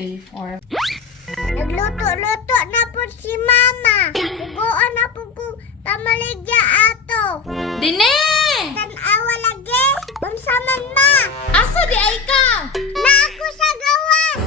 3, 4. Nagluto-luto na po si Mama. Ugoan na po ko tamaligya ato. Dine! Tanawa lagi. Unsa man ma? Asa di ay ka? Na ako sa gawas.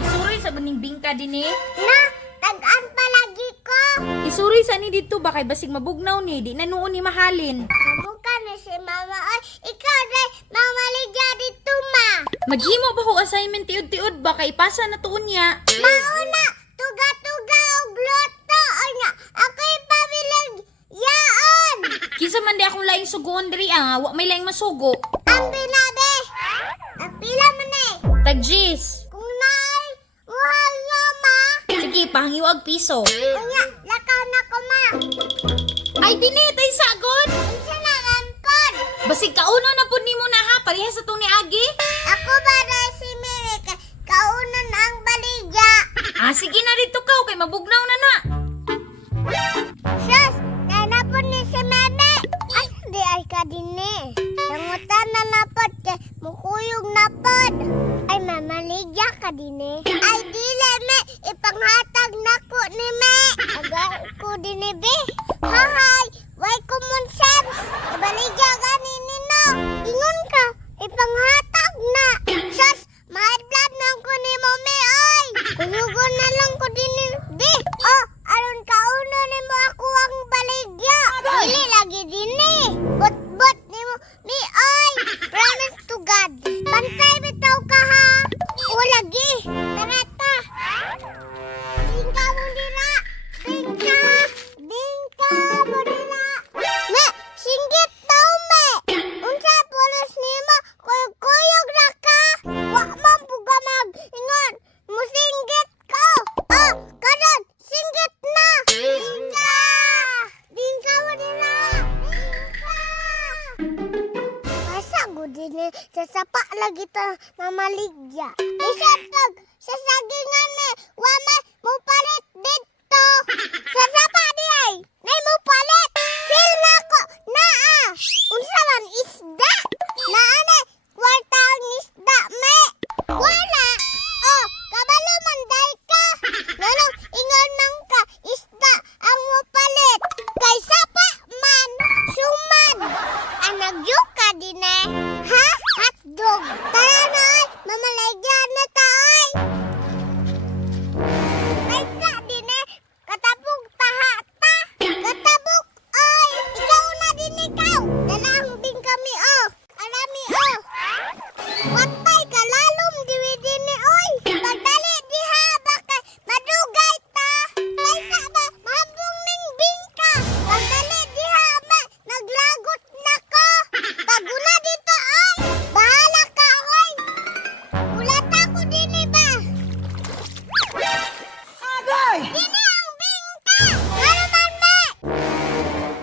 Isuri sa baning bingka dine. Na, tag-an palagi ko. Isuri sa ni dito ba kay basig mabugnaw ni di na noon ni mahalin. Kamuka na si Mama. Ay, ikaw day, Mama Ligya dito ma. Maghimo ba ko assignment tiud-tiud ba kay pasa na tuon niya? Mauna, tuga-tuga og luto. Ay nga, ako'y pamilag yaon. Kinsa man di akong laing sugon diri wa may laing masugo. Ang binabe. Ang pila man eh. Tagjis. Kung naay, uhal nyo ma. Sige, panghiwag piso. Unya, lakaw na ko ma. Ay dine tay sagod. Unsa na ampon? Basig kauno na pud nimo na ha pareha sa tong ni Agi. Ako ba na si Miri kaunan ang baligya. Sige na dito ka kay mabugnaw na na. Sus, nanapon ni si Meme. Asa di ay ka din eh. Nangutan na napod kay mukuyog napod. Ay mamaligya ka din eh. Ay dili me, ipanghatag na ko ni Me. Aga ko din eh be. Hahay, why common sense? Ibaligya ka ni Nino. Ingon ka, ipanghatag na. Sus, mahal blood na ko ni Mami ay. Kuyugon na lang ko din ni be. Oh, aron kauno ni mo ako ang baligya. Dili lagi din eh. Bot ni mo ni ay. Promise to God. Pantay bitaw ka ha. O lagi. Tarata. Bingka mo dira. Bingka. Bingka mo dira. Me, singgit daw me. Unsa pulos nimo? Kuyog ra ka. Wa man puga mag-ingon. Musinggit ko. Oh, karon, singgit na. Bingka. Bingka mo dira. Bingka. Masa gudin ni sasapa lagi ta mamaligya. Isatag sa sagingan ni wa man mo palit dito. Sasapa di ay. Nay mo palit. Sil na ko naa. Unsa man isda? Naa na kwarta ang isda me. Wala. Oh, kabalo man day ka. Nanong ingon man ka isda ang mo palit. Kay sapa man suman. Ang nagyuka din eh. Ha? Hotdog. Tara na ay. Mamaligya na tayo. Kaysa din eh. Katabog tahata. Katabog ay. Ikaw na din ikaw. Dalahambing kami oh. Arami oh. Watay ka lalom diwi din ni oy. Pagdali diha baka madugay ta. Kaysa ba mahambong ning bingka. Pagdali diha ba naglagot na ko. Paguna dito oy. Bahala ka oy. Ulat ako din ba. Agay! Dini ang bingka. Ano man me.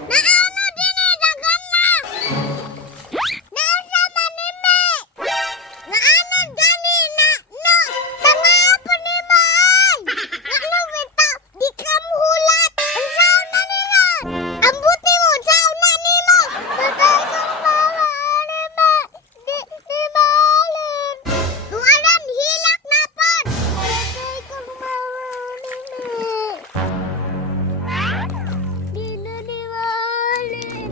Naano dini dagan na. Nausa man ni me. Naano gani na no. Tanga po ni mo ay. Ano bita. Di ka muhulat. Ang saon na nila. Ang buti mo. Saon na ni mo. Tatay kong mama ni me. Di malin. Kung alam hilak na pod. Tatay kong mama ni me. Di na di malin.